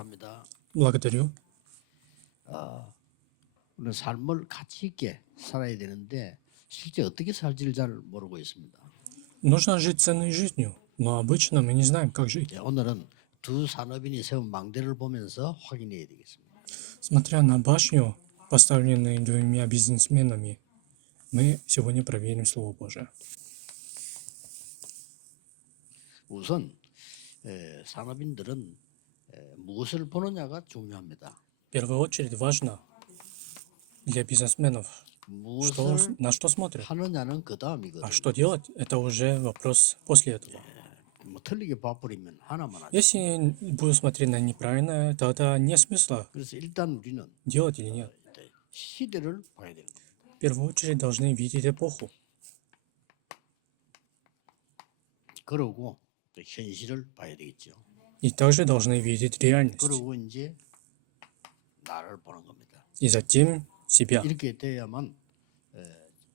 감사합니다. Благодарю. 우리는 삶을 가치 있게 살아야 되는데 실제 어떻게 살지를 잘 모르고 있습니다. Нужно жить ценной жизнью, но обычно мы не знаем, как жить. 오늘은 두 산업인이 세운 망대를 보면서 확인해야 되겠습니다. Смотря на башню, поставленную двумя бизнесменами, мы сегодня проверим Слово Божие. 우선 산업인들은 무엇을 보느냐가 중요합니다. В первую очередь важно для бизнесменов, 무엇을 на что смотрят. 하느냐는 그 다음이거든요. А что делать, это уже вопрос после этого. 뭐 틀리게 봐버리면 하나만 하죠. Если буду смотреть на неправильное, тогда нет смысла 그래서 일단 우리는 делать или нет. 시대를 봐야 되는 겁니다. В первую очередь должны видеть эпоху. 그러고 또 현실을 봐야 되겠죠. И также должны видеть реальность. 그리고 이제 나를 보는 겁니다. И затем себя. 이렇게 돼야만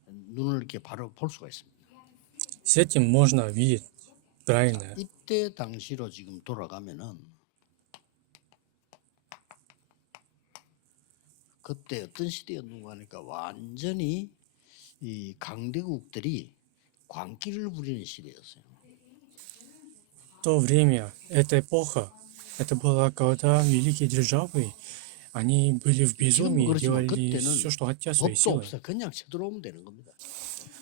눈을 이렇게 바로 볼 수가 있습니다. С этим можно видеть правильное. 이때 당시로 지금 돌아가면은 그때 어떤 시대였는가 하니까 완전히 이 강대국들이 광기를 부리는 시대였어요. В то время, эта эпоха, это была, когда великие державы, они были в безумии, 그렇지만 делали 그때는 все, что хотят своей 법도 силой. 없어 그냥 쳐들어오면 되는 겁니다.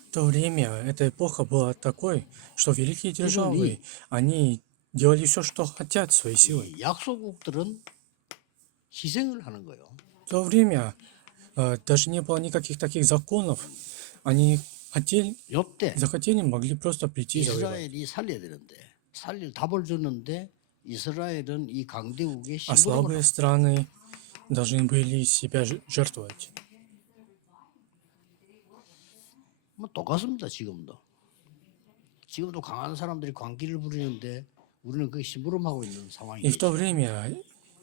В то время, эта эпоха была такой, что великие державы, они делали все, что хотят своей силой. 이 약소국들은 희생을 하는 거예요. В то время даже не было никаких таких законов. Они 요때 захотели, могли просто прийти и завоевать. 이스라엘이 살려야 되는데 살릴 답을 줬는데 이스라엘은 이 강대국의 А 신부름을 слабые страны должны были себя жертвовать. 뭐 똑같습니다. 지금도 강한 사람들이 광기를 부리는데 우리는 그 심부름하고 있는 И 상황이에요. в то время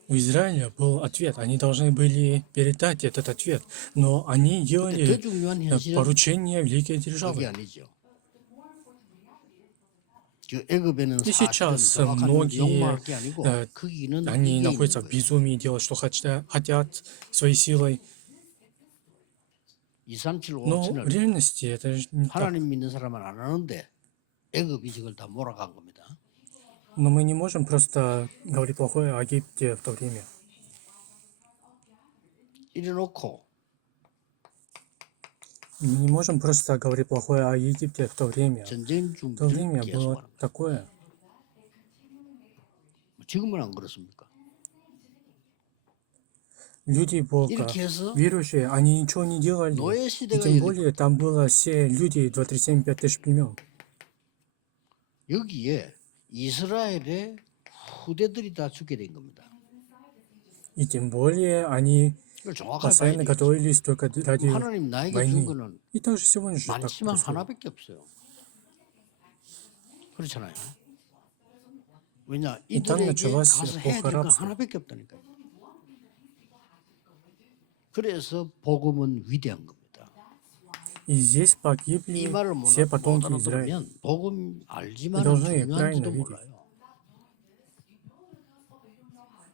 у Израиля был ответ. Они должны были передать этот ответ. Но они 더 делали 중요한 현실은 поручение великой 그게 державы. 아니죠. 그 애굽에는 И сейчас 사실은 정확한 многие 욕망할 게 아니고 э, 거기는 они 이게 находятся 있는 в 거예요. безумии, делать, что хотят своей силой. 2, 3, 7, 5, Но 7을 в реальности это же не так. 하나님 믿는 사람은 안 하는데 애굽이 저걸 다 몰아간 겁니다. Но мы не можем просто говорить плохое о Египте в то время. 이래놓고 Мы не можем просто говорить плохое о Египте в то время. 전쟁 В то время 중들을 было 계속하는 거예요. такое. 지금은 안 그렇습니까? Люди Бога, 이렇게 해서 верующие, они ничего не делали. 노예 И 시대가 тем более там было все люди, 237 тысяч племен. 여기에 이스라엘의 후대들이 다 죽게 된 겁니다. И тем более они 이걸 정확하게 봐야 постоянно 되겠죠. готовились только ради 하나님 나에게 준 войны. 거는 И также сегодня же так 많지만 происходит. 하나밖에 없어요. 그렇잖아요. 왜냐 이들에게 началась 가서 해야 될 건 рабства. 하나밖에 없다니까요. 그래서 복음은 위대한 겁니다. И здесь 이 погибли 말을 못 все потомки Израиля. 알아들으면 복음 알지만 должны 중요한지도 правильно видеть. 몰라요.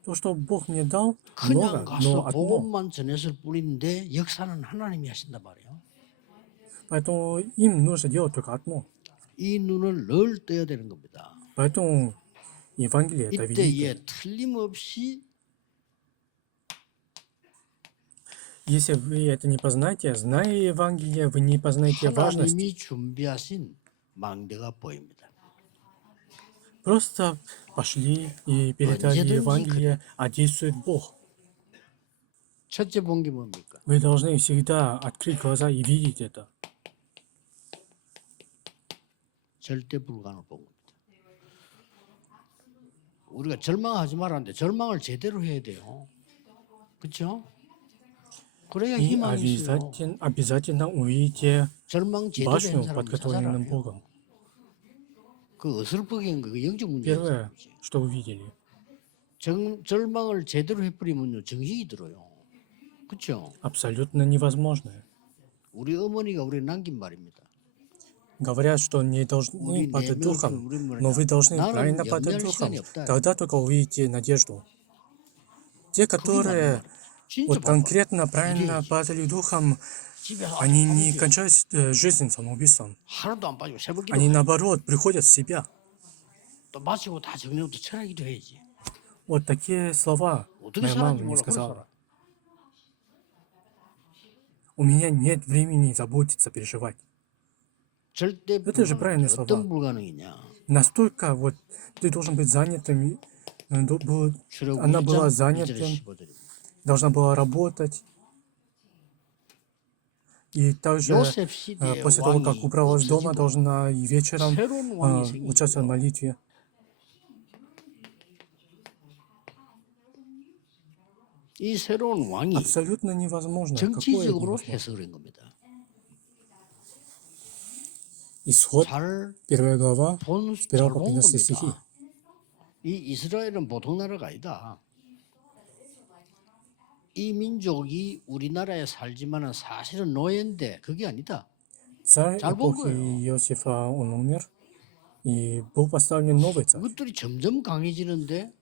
То, что Бог мне дал, 그냥 много, 가서 но одно. 복음만 전했을 뿐인데 역사는 하나님이 하신단 말이에요. Поэтому им нужно делать только одно. 이 눈을 늘 떠야 되는 겁니다. Поэтому Евангелие это великое. 이때에 틀림없이 Если вы это не познаете, зная Евангелие, вы не познаете важность. 하나님이 준비하신 망대가 보입니다. Просто пошли и передали 언제든지 Евангелие, а действует Бог. 첫째 본 게 뭡니까? Вы должны всегда открыть глаза и видеть это. 절대 불가능을 본 겁니다. 우리가 절망하지 말았는데 절망을 제대로 해야 돼요. 그렇죠? 그래야 И 희망이 있어요. обязательно увидите 절망 제대로 башню, 한 사람은 подготовленную 자살하요. Богом. 그 어설프게 한 거, 그 영적 문제예요. Первое, что увидели. 절망을 제대로 해버리면요 정신이 들어요. 그렇죠? Абсолютно невозможное. 우리 어머니가 우리 남긴 말입니다. Говорят, что не должны 우리 падать 내면을 духом, 우리 뭐냐? но вы должны 나는 правильно падать 염려할 духом. 시간이 없다. Тогда только увидите надежду. Те, 그게 맞는 которые 말이야. 진짜 вот 바빠요. конкретно, правильно 일해야지. падали духом, 집에서 они 아주 не 바쁘게 кончают жизнь самоубийством. 하루도 안 빠지고 새벽 Они 기도해. наоборот приходят в себя. 또 마치고 다 정리하고 또 철학 기도해야지. Вот такие слова 어떻게 моя мама 살았는지 мне 몰라. 그래 살아. сказала. У меня нет времени заботиться, переживать. 절대 Это же 불가능인데 правильные 어떤 слова. 불가능이냐. Настолько вот ты должен быть занятым. 출애굽 Она была 1장 2절에 занята, 15절입니다. должна была работать. И также 요셉 시대의 после того, как 왕이 убралась дома, 없어지고 должна и вечером 새로운 왕이 участвовать в 생기고요. молитве. 이 새로운 왕이 Абсолютно невозможно. Какое 정치적으로 невозможно? 해석을 한 겁니다. Исход, 잘 1 глава, 본 1 по 15 стихи. 겁니다. 이 이스라엘은 보통 나라가 아니다. 이 민족이 우리나라에 살지만은 사실은 노예인데 그게 아니다. Царь 잘 본 эпохи 거예요. Иосифа, он умер, и был поставлен новый царь. 이것들이 점점 강해지는데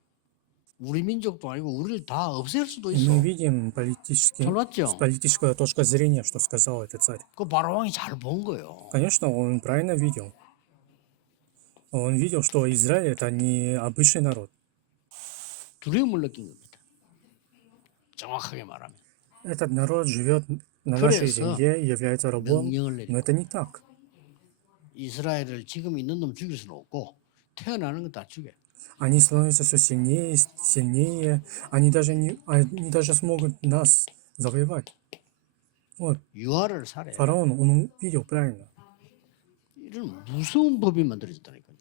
우리 민족도 아니고 우리를 다 없앨 수도 И 있어. мы видим с 몰랐죠? политической точки зрения, что сказал этот царь. 그 바로왕이 잘 본 거예요. Конечно, он правильно видел. Он видел, что Израиль это не обычный народ. 두려움을 느낀 겁니다. 정확하게 말하면. Этот народ живет на нашей 그래서 земле, является рабом, 명령을 но 내린 это не так. 이스라엘을 지금 있는 놈 죽일 수는 없고 태어나는 건 다 죽여. Они становятся все сильнее, сильнее. Они даже смогут нас завоевать. Вот, 유아를 살해. фараон, он видел правильно. 이런 무서운 법이 만들어졌다니까요.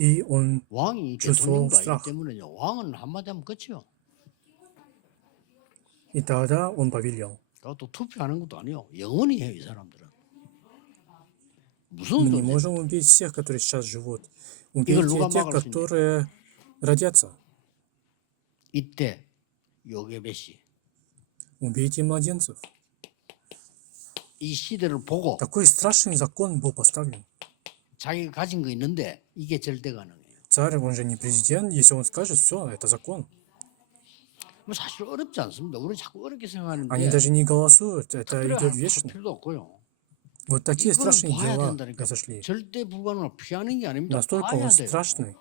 И он 왕이 чувствовал 대통령도 страх. 아니기 때문에요. 왕은 한마디 하면 끝이요. И тогда он повелел. 그것도 투표하는 것도 아니요. 영원히 해요, 이 사람들은. Мы 무서운 не 존재. можем убить всех, которые сейчас живут. 이걸 Убейте 누가 тех, 막을 수 있냐? которые родятся. 이때 요게벳이 Убейте младенцев. 이 시대를 보고 Такой страшный закон был поставлен. 자기가 가진 거 있는데 이게 절대 가능해요. Царь, он же не президент, если он скажет, все, это закон. 뭐 사실 어렵지 않습니다. 우리는 자꾸 어렵게 생각하는데 Они даже не голосуют, это 특별히 идет 할 вечно. 필요도 없고요. Вот такие 이거는 страшные 봐야 дела 된다니까. произошли. 절대 불가능을 피하는 게 아닙니다. Настолько 봐야 он 돼요. страшный.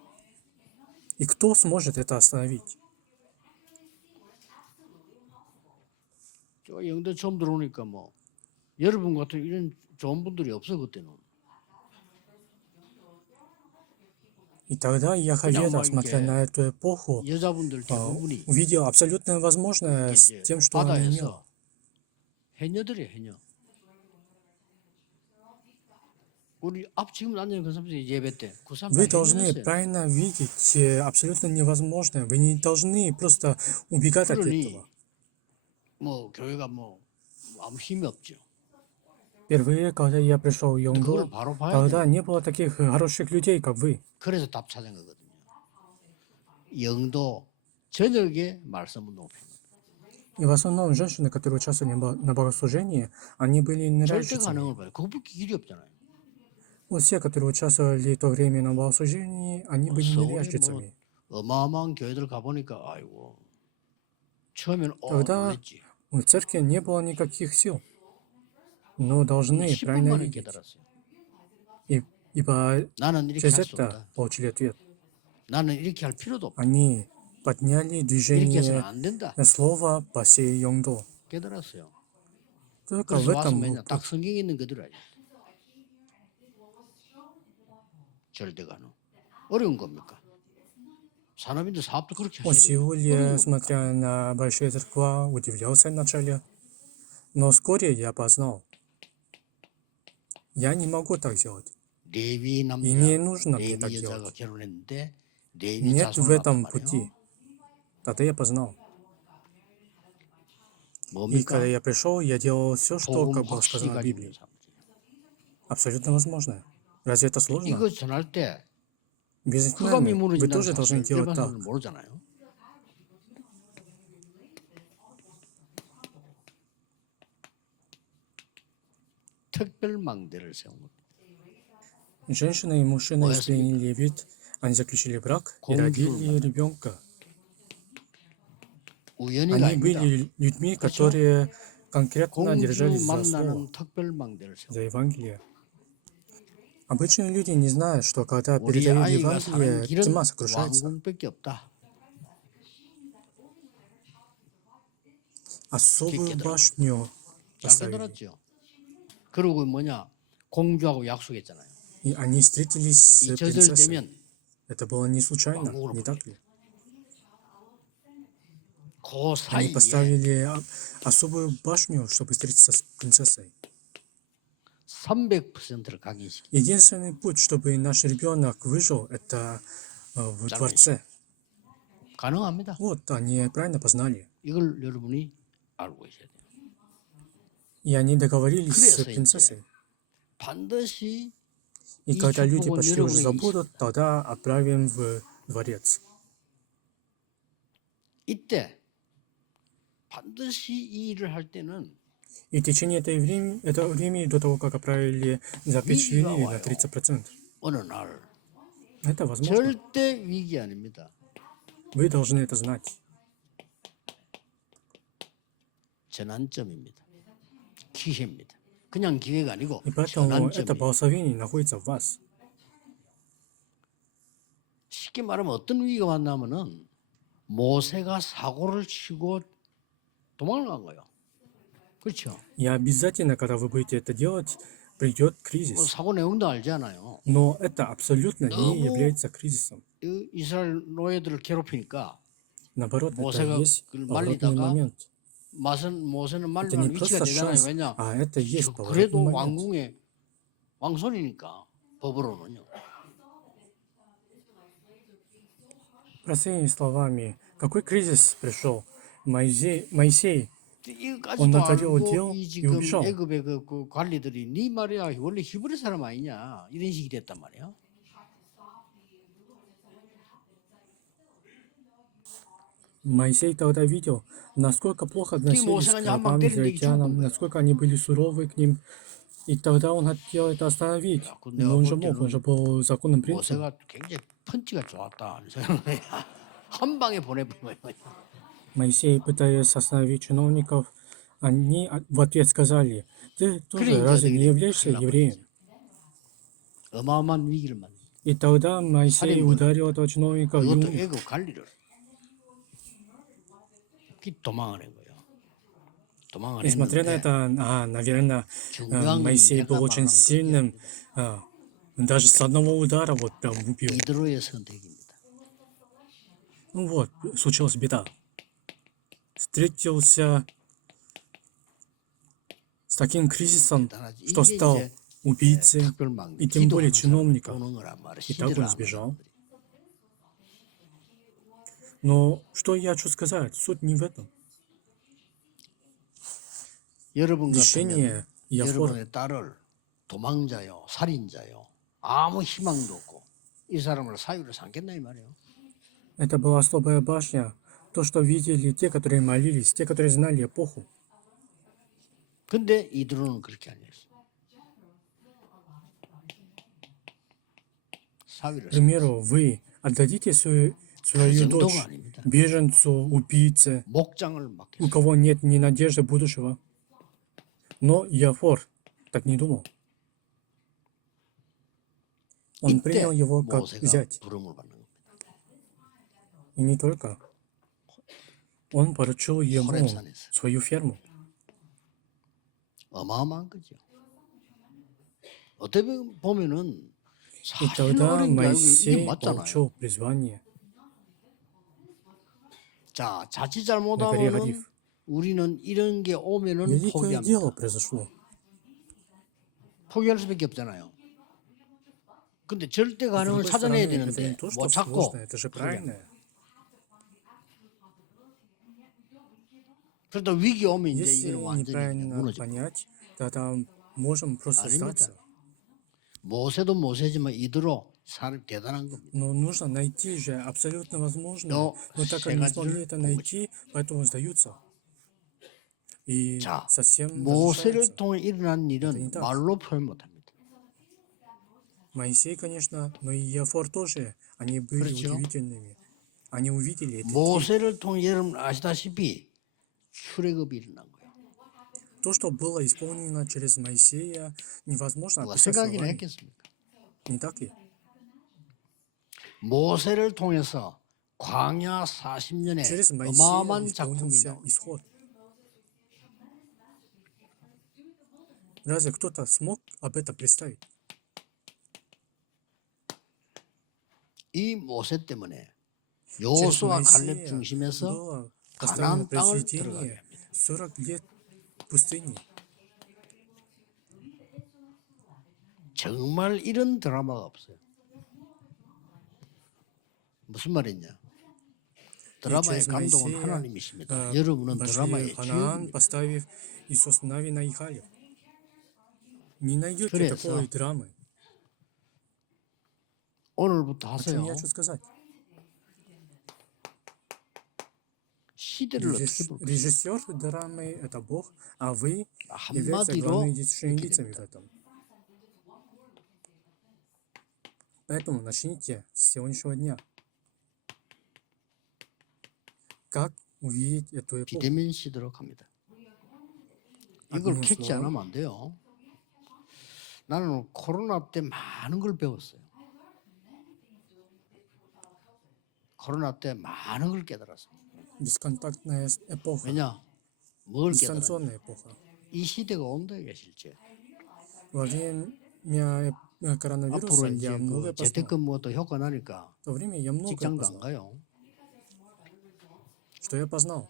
И кто сможет это остановить? 저 영대 처음 들어오니까 뭐 여러분 같은 이런 좋은 분들이 없어 그때는. И тогда Яховед, 막 смотря 이렇게 на эту эпоху, 여자분들 대부분이 увидел абсолютно возможное с 이제 тем, что он имел. 바다에서 해녀들이 해녀. 우리 앞 지금 앉는 그 사람들이 예배 때 그 사람 Вы 다 должны 해녀였어요. правильно видеть абсолютно невозможное. Вы не должны просто убегать от 그러니 этого. 뭐 교회가 뭐 아무 힘이 없죠. Впервые, когда я пришел в 근데 그걸 Йонгдо, 바로 봐야 тогда 돼요. не было таких хороших людей, как вы. 그래서 답 찾은 거거든요. 영도 저녁에 말씀을 높인 И в основном женщины, которые участвовали на богослужении, они были 절대 ныряльщицами. 가능을 봐요. 그거밖에 길이 없잖아요. Вот все, которые участвовали в то время на богослужении, они были 서울에 뭐 ныряльщицами. 어마어마한 교회들 가보니까 아이고 처음에는 Тогда 놀랬지. в церкви не было никаких сил. Но должны 10분 правильно 만에 видеть. 깨달았어요. Ибо 나는 이렇게 через 할 수 это 없다. получили ответ. 나는 이렇게 할 필요도 없다. Они подняли 이렇게 해서는 движение 안 된다. слова по всей Йонгдо. 깨달았어요. Только в 그래서 와서 этом 맨날 딱 성경에 있는 그대로 해야 돼. 절대 가능. 어려운 겁니까? 산업인데 사업도 그렇게 Вот в 하셔야 돼요. Сеуле, смотря на большие церква, удивлялся вначале. Но вскоре я познал. Я не могу так сделать. 레위 남자, И не нужно мне 레위 так 여자가 делать. 결혼했는데 레위 Нет в 자손을 낳단 этом 말이에요. пути. Тогда я познал. И 뭡니까? когда я пришел, я делал все, что 복음 как было 확실히 сказано в 가지고 Библии. 있는 사람들. Абсолютно возможно. Разве это сложно? 이거 전할 때 Бизнесмены, 흑암이 вы 무너진다는 тоже должны 사실을 делать 일반 так. 사람들은 모르잖아요. 특별망대를 세운 겁니다. Женщина и мужчина Ой, исполнили вид, они заключили брак и 공주를 родили ребенка. 우연히가 Они 아닙니다. были людьми, 그렇죠? которые конкретно 공주 держались за слово, 만나는 특별망대를 세워. за Евангелие. Обычные люди не знают, что когда 우리 передают 아이가 사는 Евангелие, 길은 тьма сокрушается. 왕궁밖에 없다. Особую 깨달아. башню 잘 поставили. 깨달았죠. 그리고 뭐냐 공주하고 약속했잖아요. И они встретились с 이 저절 принцессой. 되면 Это было не случайно, 왕국으로 не так ли? 그 Они 사이에 поставили особую башню, чтобы встретиться с принцессой. 300%를 각인시키. Единственный путь, чтобы наш ребенок выжил, это в дворце. 가능합니다. Вот, они правильно познали. 이걸 여러분이 알고 계셔야 돼요. И они договорились с 그래서 принцессой. 반드시 И 이 когда люди 축복은 почти уже 여러분에게 забудут, тогда отправим в дворец. 이때 반드시 이 일을 할 때는 И в течение этого времени, до того, как отправили запечь Лили на 30%, 어느 날 это возможно. 절대 위기 아닙니다. Вы должны это знать. 전환점입니다. 기회입니다. 그냥 기회가 아니고 И поэтому это 전환점이에요. благословение находится в вас. 쉽게 말하면 어떤 위기가 왔냐면은 모세가 사고를 치고 도망을 간 거예요. 그렇죠? И обязательно, когда вы будете это делать, придет 뭐 кризис. 사고 내용도 알잖아요. Но это абсолютно не 너무 является кризисом. 이 이스라엘 노예들을 괴롭히니까 Наоборот, это 모세가 есть 그걸 поворотный 말리다가 момент. 모세는 Это не 말리면 위치가 просто 되잖아요. шанс, 왜냐? а это есть 그래도 поворотный момент. 왕궁의 왕손이니까 법으로는요. Простыми словами, какой кризис пришел? Моисей 이거까지도 Он натворил 알고 дел 이 и 지금 убежал. 애굽의 그 관리들이 네 말이야 원래 히브리 사람 아니냐 이런 식이 됐단 말이야. Моисей тогда видел, насколько плохо относились к рабам израильтянам, насколько они были суровы к ним. И тогда он хотел это остановить. Но он же мог, он же был законным принцем. 모세가 굉장히 펀치가 좋았다. 한 방에 보내버린 거예요. Моисей, пытаясь остановить чиновников, они в ответ сказали: ты тоже 그래, разве не 이제 являешься 큰일 евреем? 어마어마한 위기를 만든. И тогда Моисей 살인범. ударил этого чиновника 이것도 юму. 애굽 관리를 도망을 한 거예요. 도망을 Несмотря на 했는데 это, наверное, 중요한 건 Моисей был 내가 очень 말하는 сильным. 그게 Даже с одного удара вот прям убил. 이드로의 선택입니다. Ну вот, случилась беда. Встретился с таким кризисом, 대단하지. что 이게 стал 이제 убийцей, 특별망대, и тем более 기도하는 사람 чиновником. 보는 거란 말이야. И так 시대를 он 아는 сбежал. 사람들이. Но что я хочу сказать, суть не в этом. 여러분 같으면 Решение Яфор, 여러분의 딸을 도망자요, 살인자요, 아무 희망도 없고 이 사람을 사유로 삼겠나 이 말이에요. это была особая башня. То, что видели те, которые молились, те, которые знали эпоху. 근데 이드로는 그렇게 아니었어. 사유를 К примеру, вы отдадите свою 정도가 дочь 아닙니다. беженцу, убийце, 목장을 у 맡겼어. кого нет ни надежды будущего. Но Яфор так не думал. Он 이때 принял его как 모세가 зять. 부름을 받는 겁니다. И не только. Он поручил ему 호렙산에서. свою ферму. 어마어마한 거죠. 어떻게 보면은 И 사실 тогда 어린 게 아니고 이게 Моисей 맞잖아요. получил призвание. 자, 자칫 На горе 잘못하면은 Гариф. 우리는 이런 게 오면은 Великое 포기합니다. дело произошло. 포기할 수밖에 없잖아요. 근데 절대 С 가능을 другой 찾아내야 стороны, это не 되는데 то, 못 что 찾고 сложно, это же 포기합니다. правильное. 그러다 위기 오면 이제 Если 이거는 완전히 неправильно 무너져. понять, тогда можем просто 아닙니다. сдаться. 모세도 모세지만 이대로 사람 대단한 겁니다. Но нужно найти же абсолютно возможное. Но Но так как 세 не 가지를 смогли это 본 найти, поэтому сдаются. И 자, совсем 모세를 разрушаются. 통해 일어난 일은 아니다. 말로 표현 못합니다. Моисей, конечно, но и Яфор тоже, они были 그렇죠. удивительными. Они увидели этот день. 모세를 통해 여러분 아시다시피 출애굽이 일어난 거예요. То, что было исполнено через Моисея, невозможно 누가 описать 생각이나 словами. 했겠습니까? Не так ли? 모세를 통해서 광야 40년에 Через Моисея 어마어마한 작품이 исполнился 나옵니다. исход. Разве кто-то смог об этом представить? 이 모세 때문에 Через 요수와 갈렙 Моисея 중심에서 было 가나안 поставлено 땅을 들어가게 произведение 합니다. 40 лет пустыни. 정말 이런 드라마가 없어요. 무슨 말이냐? 드라마의 через 감독은 Моисея 하나님이십니다. 여러분은 вошли 드라마의 в Ханаан, 주역입니다. поставив Иисус Нави на Ихале. Не найдете 그래서 такой драмы. 오늘부터 О чем 하세요. я хочу сказать? 시대를 어떻게 볼 것인가? Режиссер драмы — это Бог, а вы являетесь 한마디로 главными действующими 이렇게 лицами в 됩니다. этом. Поэтому начните с сегодняшнего дня. Как увидеть эту эпоху? 비대면 시대로 갑니다. 이걸 одним 캐치 안 словом, 하면 안 돼요. 나는 코로나 때 많은 걸 배웠어요. 코로나 때 많은 걸 깨달았어요. бесконтактная эпоха, 왜냐? 뭘 깨달았냐? дистанционная эпоха. 이 시대가 온다 이게 실제. Во время коронавируса 앞으로 я 이제 многое 그 познал. 재택근무가 효과 나니까 В то время я многое 직장도 안 познал. 가요. Что я познал?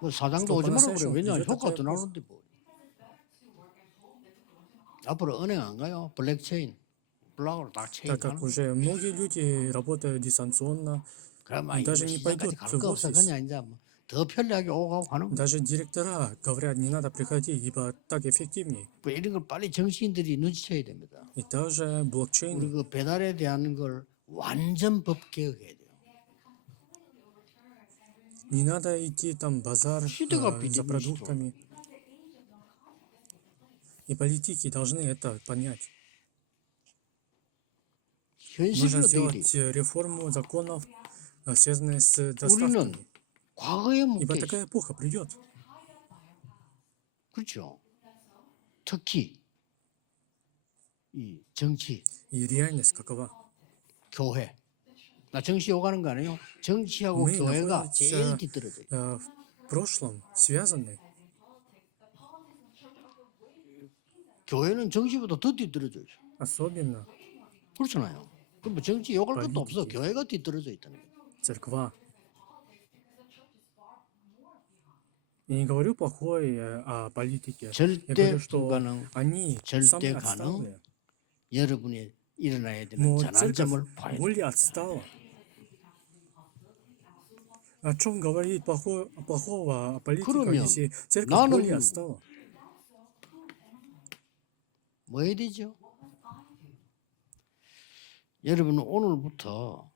뭐 사장도 또 오지 말라 그래. 보내세요. 왜냐? 이제 효과 такая 더 나오는데 뭐. 앞으로 은행 안 가요. 블랙체인, 블락으로 다 체인 Так 하는 как 거. уже многие люди работают дистанционно, 그러면 даже 이거 не 시장까지 пойдет 갈 в 거 없어. офис. 그냥 이제 뭐더 편리하게 오고 가고 가는 거. Даже директора говорят, не надо приходить, ибо так эффективнее. 뭐 이런 걸 빨리 정치인들이 눈치채야 됩니다. И также 우리 блокчейн. 그 배달에 대한 걸 완전 법 개혁해야 돼요. Не надо идти там в базар 시대가 за 비대면 продуктами. И политики должны это понять. 현실을 Нужно 어떻게 돼? сделать реформу законов, связанные с 우리는 доставками. 과거에 Ибо 묶여 있어. такая эпоха придет. 그렇죠. 특히 이 정치, И реальность какова? 교회. 나 정치 욕하는 거 아니에요? 정치하고 Мы 교회가 находимся 제일 뒤떨어져요. в прошлом связаны. 교회는 정치보다 더 뒤떨어져요. Особенно 그렇잖아요. 그럼 뭐 정치 욕할 것도 없어. политики. 교회가 뒤떨어져 있다는 거예요. церква. Я не говорю плохое о политике. Я 절대 говорю, что 불가능, они 절대 самые 가능. отсталые. 여러분이 일어나야 되는 Но 전환점을 церковь 봐야 более 됩니다. отстала. О чем говорить плохого о политиках, 그러면 если церковь 나는 более отстала? 뭐 해야 되죠? 여러분은 오늘부터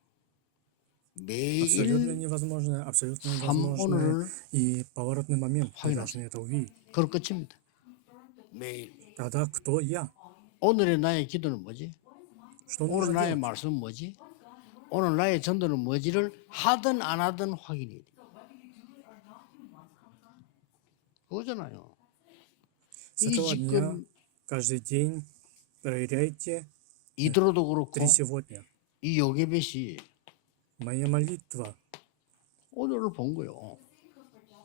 Абсолютно 매일 невозможно, абсолютно 3 невозможно. 오늘을 И поворотный момент, вы 확인하세요. должны это увидеть. 그럴 끝입니다. 매일 Тогда кто я? 오늘의 나의 기도는 뭐지? Что 오늘 нужно 나의 делать? 말씀은 뭐지? 오늘 나의 전도는 뭐지를 하든 안 하든 확인해야 돼. 그거잖아요. С 이 этого дня, 지금 каждый день проверяйте 이드로도 그렇고 3 сегодня. 이 요게벳이 Моя молитва, 오늘을 본 거요.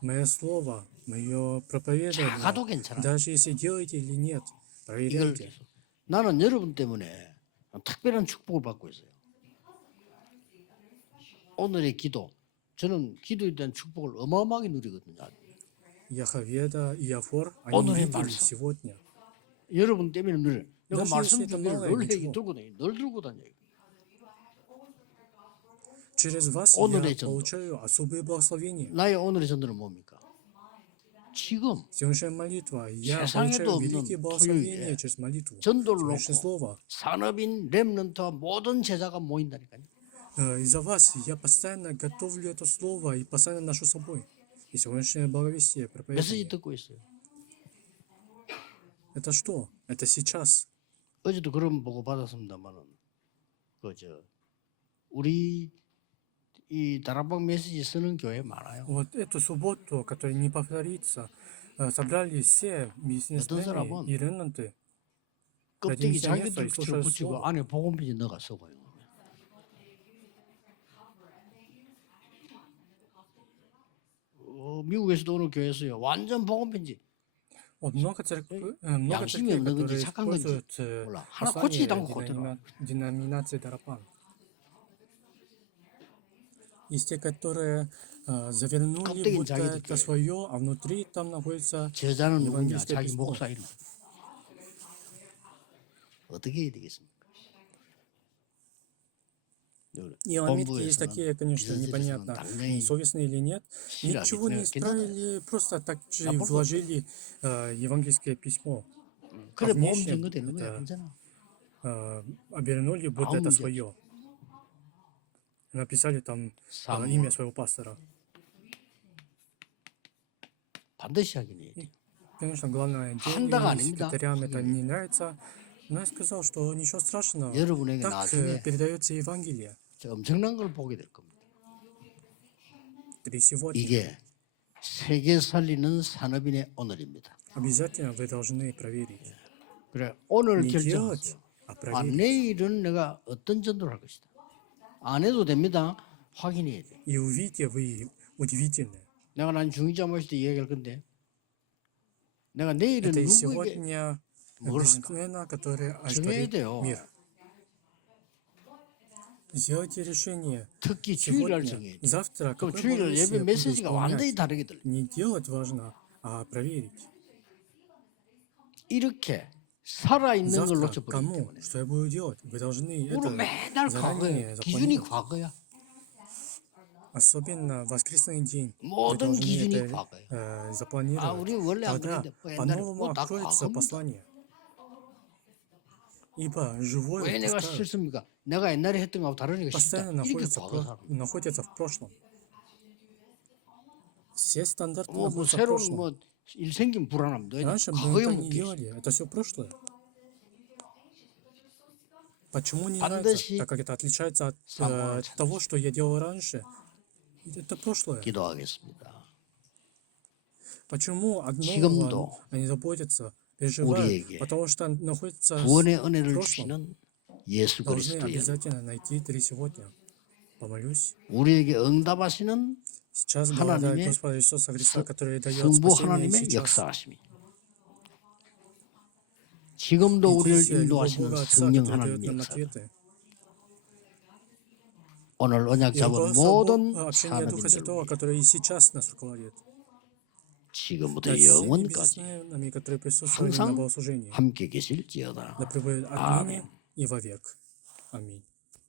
мое слово, мое проповедование, 작아도 괜찮아. даже если делаете или нет, 이걸 проверяйте. 계속. 나는 여러분 때문에 특별한 축복을 받고 있어요. 오늘의 기도, 저는 기도에 대한 축복을 어마어마하게 누리거든요. Яховеда и Афор, они 오늘의 видели 말씀. сегодня. 여러분 때문에 늘 내가 даже 말씀 если это 중에 малое, 늘 ничего. 얘기 들고 다니, 늘 들고 다녀요. Через вас 오늘의 я 전도. получаю особые благословения. 나의 오늘의 전도는 뭡니까? 지금 Сегодняшняя молитва, я 세상에도 получаю 없는 великие 토요일에 благословения через молитву. 전도를 Сегодняшнее 놓고 слово. 산업인 렘넌트와 모든 제자가 모인다니까요. Из-за вас я постоянно готовлю это слово и постоянно ношу с собой. И сегодняшнее благовестие, 메시지 проповедание. 듣고 있어요. Это что? Это сейчас. 어제도 그런 보고 받았습니다만은 그저 우리 이 다락방 메시지 쓰는 교회 많아요. Вот эту субботу, которая не повторится, собрали все бизнесмены 사람은 и ремнанты ради 껍데기 자기들 миссионерства и 붙이고 слушали 붙이고 Слово. 안에 복음편지 넣어가 써봐요. 미국에서도 오늘 교회에서요. 완전 복음편지. Вот много много 양심이 церквей, 없는 건지 которые 착한 건지 используют 몰라. 하나 послание 고치지도 않고 그대로. деноминации Дарапан. Есть те, которые завернули, 껍데기는 будто 자기들 это 교회. свое, а внутри там находится 제자는 누구냐? евангельское 자기 письмо. 목사님. 어떻게 해야 되겠습니까? Иоаннитки есть такие, конечно, непонятно, совестные или нет. Ничего не исправили, просто так же вложили евангельское письмо. 그래 복음 внешнем 증거되는 거야, это 괜찮아. обернули, будто это свое. Написали там имя своего пастора. 반드시 하긴 해야 돼. Конечно, главное 한다가 дело, 아닙니다. секретарям это не нравится. Но я сказал, что ничего страшного. 여러분에게 Так 나중에 передается Евангелие. 엄청난 걸 보게 될 겁니다. И сегодня 이게 세계 살리는 산업인의 오늘입니다. обязательно вы должны проверить. 그래 오늘 Не 결정하세요. делать, а 아, проверить. 내일은 내가 어떤 전도를 할 것이다. 안 해도 됩니다. 확인해야 돼. И увидите вы удивительное. 내가 난 중위자 모실 때 이야기할 건데 내가 내일은 Это и 누구에게 сегодня 뭘 할까? бизнесмена, который 정해야 оживит 돼요. мир. Сделайте решение 특히 주일날 сегодня, 정해야 돼. завтра, 그럼 какой 주일날 Божий 예배 буду 메시지가 완전히 исполнять. 다르게 들려. Не делать важно, а проверить. 이렇게 살아있는 걸 Завтра 놓쳐버리기 кому, 때문에 что я буду делать? Вы должны 오늘 это 맨날 заранее 과거야. 기준이 запланировать. 과거야. Особенно в воскресный день. Вы 모든 должны 기준이 это 과거야. 아, запланировать. 우리 원래 안 Тогда 그랬는데 뭐 옛날에 по-новому 뭐다 откроется 과거입니다. послание. Ибо живое 왜 내가 пускай 싫습니까? 내가 옛날에 했던 거하고 다르니까 싫다. постоянно 이렇게 находится, 과거 사람. находится в прошлом. Все стандарты 뭐 находятся в 새로운 прошлом. 뭐일 생긴 불안함. 너 Раньше мы 과거에 это 묶여 не 있어. делали, это все прошлое. Почему не 반드시 нравится? Так как это отличается от 상황을 찾으시오. того, что я делал раньше. Это прошлое. 기도하겠습니다. Почему от 지금도 нового они заботятся, переживают? 우리에게 Потому что находится 구원의 в 은혜를 прошлом. 주시는 예수 Должны 그리스도의 обязательно найти три сегодня. Помолюсь. 우리에게 응답하시는 Сейчас благодарю 하나님의 Господа Иисуса Христа, который дает 성부 спасение 하나님의 сейчас. 역사하심이 지금도 우리를 Идите, любовь 인도하시는 Бога Отца, 성령 который дает 하나님의 нам 역사 ответы. 오늘 언약 И 잡은 свобода 모든 общения Духа 산업인들 Святого, который и сейчас нас руководит. 지금부터 Над всеми 영원까지 бизнесменами, которые присутствовали на 항상 богослужении. 함께 계실지어다. Да пребудет отныне 아멘. и вовек. Аминь.